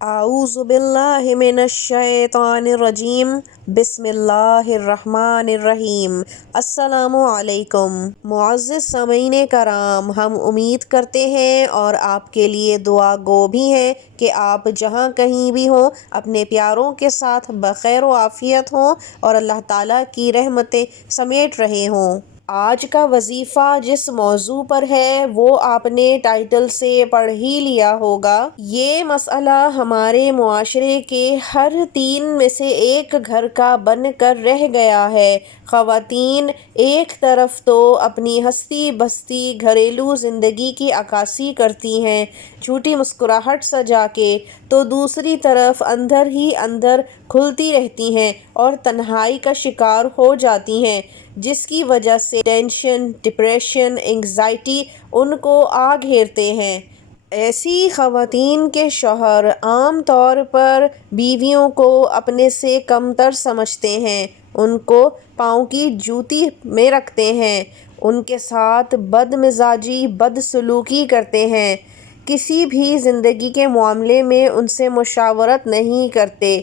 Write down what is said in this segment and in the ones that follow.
اعوذ باللہ من الشیطان الرجیم بسم اللہ الرحمن الرحیم۔ السلام علیکم معزز سامعین کرام، ہم امید کرتے ہیں اور آپ کے لیے دعا گو بھی ہیں کہ آپ جہاں کہیں بھی ہوں اپنے پیاروں کے ساتھ بخیر و عافیت ہوں اور اللہ تعالیٰ کی رحمتیں سمیٹ رہے ہوں۔ آج کا وظیفہ جس موضوع پر ہے وہ آپ نے ٹائٹل سے پڑھ ہی لیا ہوگا۔ یہ مسئلہ ہمارے معاشرے کے ہر 3 میں سے ایک گھر کا بن کر رہ گیا ہے۔ خواتین ایک طرف تو اپنی ہستی بستی گھریلو زندگی کی عکاسی کرتی ہیں جھوٹی مسکراہٹ سجا کے، تو دوسری طرف اندر ہی اندر کھلتی رہتی ہیں اور تنہائی کا شکار ہو جاتی ہیں، جس کی وجہ سے ٹینشن، ڈپریشن، انگزائٹی ان کو آ گھیرتے ہیں۔ ایسی خواتین کے شوہر عام طور پر بیویوں کو اپنے سے کمتر سمجھتے ہیں، ان کو پاؤں کی جوتی میں رکھتے ہیں، ان کے ساتھ بد مزاجی، بد سلوکی کرتے ہیں، کسی بھی زندگی کے معاملے میں ان سے مشاورت نہیں کرتے،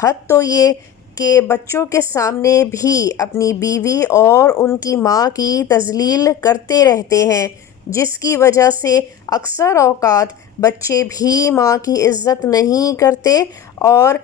حد تو یہ کہ بچوں کے سامنے بھی اپنی بیوی اور ان کی ماں کی تذلیل کرتے رہتے ہیں، جس کی وجہ سے اکثر اوقات بچے بھی ماں کی عزت نہیں کرتے اور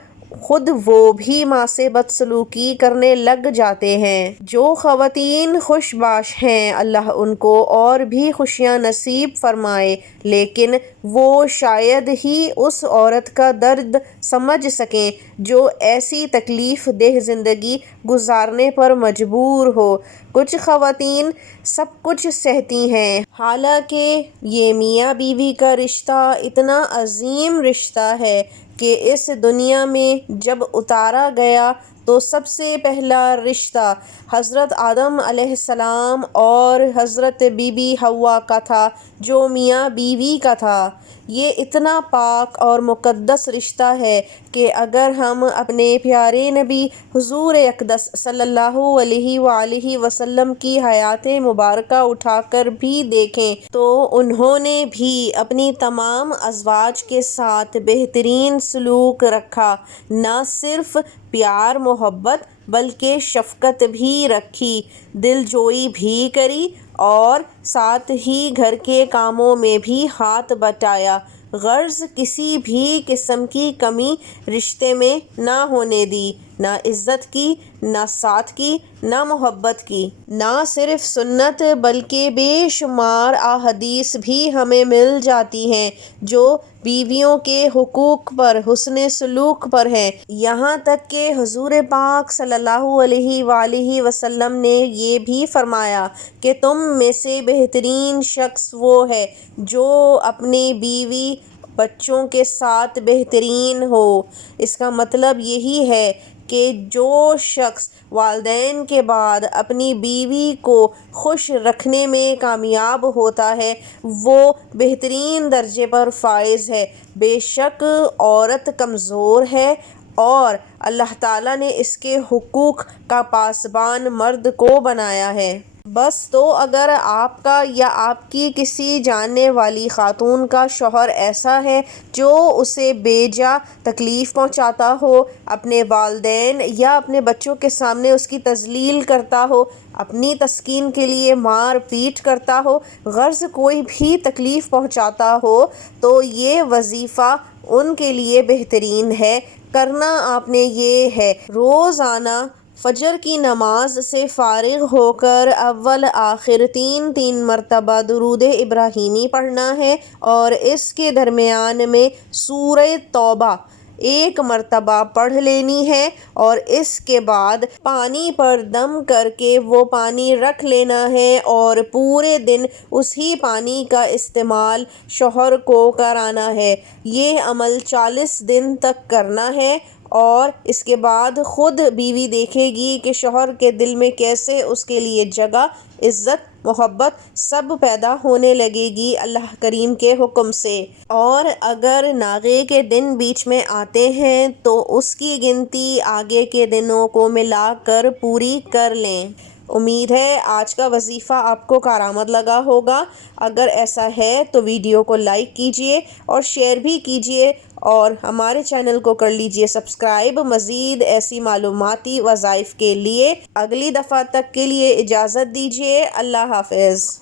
خود وہ بھی ماں سے بدسلوکی کرنے لگ جاتے ہیں۔ جو خواتین خوش باش ہیں، اللہ ان کو اور بھی خوشیاں نصیب فرمائے، لیکن وہ شاید ہی اس عورت کا درد سمجھ سکیں جو ایسی تکلیف دہ زندگی گزارنے پر مجبور ہو۔ کچھ خواتین سب کچھ سہتی ہیں، حالانکہ یہ میاں بیوی کا رشتہ اتنا عظیم رشتہ ہے کہ اس دنیا میں جب اتارا گیا تو سب سے پہلا رشتہ حضرت آدم علیہ السلام اور حضرت بی بی حوا کا تھا، جو میاں بیوی کا تھا۔ یہ اتنا پاک اور مقدس رشتہ ہے کہ اگر ہم اپنے پیارے نبی حضور اقدس صلی اللہ علیہ وآلہ وسلم کی حیات مبارکہ اٹھا کر بھی دیکھیں تو انہوں نے بھی اپنی تمام ازواج کے ساتھ بہترین سلوک رکھا، نہ صرف پیار محبت بلکہ شفقت بھی رکھی، دل جوئی بھی کری اور ساتھ ہی گھر کے کاموں میں بھی ہاتھ بٹایا، غرض کسی بھی قسم کی کمی رشتے میں نہ ہونے دی، نہ عزت کی، نہ ساتھ کی، نہ محبت کی۔ نہ صرف سنت بلکہ بے شمار احادیث بھی ہمیں مل جاتی ہیں جو بیویوں کے حقوق پر، حسن سلوک پر ہیں، یہاں تک کہ حضور پاک صلی اللہ علیہ وآلہ وسلم نے یہ بھی فرمایا کہ تم میں سے بہترین شخص وہ ہے جو اپنی بیوی بچوں کے ساتھ بہترین ہو۔ اس کا مطلب یہی ہے کہ جو شخص والدین کے بعد اپنی بیوی کو خوش رکھنے میں کامیاب ہوتا ہے وہ بہترین درجے پر فائز ہے۔ بے شک عورت کمزور ہے اور اللہ تعالیٰ نے اس کے حقوق کا پاسبان مرد کو بنایا ہے۔ بس تو اگر آپ کا یا آپ کی کسی جاننے والی خاتون کا شوہر ایسا ہے جو اسے بے جا تکلیف پہنچاتا ہو، اپنے والدین یا اپنے بچوں کے سامنے اس کی تذلیل کرتا ہو، اپنی تسکین کے لیے مار پیٹ کرتا ہو، غرض کوئی بھی تکلیف پہنچاتا ہو، تو یہ وظیفہ ان کے لیے بہترین ہے۔ کرنا آپ نے یہ ہے، روزانہ فجر کی نماز سے فارغ ہو کر اول آخر 3 مرتبہ درود ابراہیمی پڑھنا ہے اور اس کے درمیان میں سورہ توبہ 1 مرتبہ پڑھ لینی ہے اور اس کے بعد پانی پر دم کر کے وہ پانی رکھ لینا ہے اور پورے دن اسی پانی کا استعمال شوہر کو کرانا ہے۔ یہ عمل 40 دن تک کرنا ہے اور اس کے بعد خود بیوی دیکھے گی کہ شوہر کے دل میں کیسے اس کے لیے جگہ، عزت، محبت سب پیدا ہونے لگے گی اللہ کریم کے حکم سے۔ اور اگر ناغے کے دن بیچ میں آتے ہیں تو اس کی گنتی آگے کے دنوں کو ملا کر پوری کر لیں۔ امید ہے آج کا وظیفہ آپ کو کارآمد لگا ہوگا۔ اگر ایسا ہے تو ویڈیو کو لائک کیجیے اور شیئر بھی کیجیے اور ہمارے چینل کو کر لیجئے سبسکرائب۔ مزید ایسی معلوماتی وظائف کے لیے اگلی دفعہ تک کے لیے اجازت دیجیے۔ اللہ حافظ۔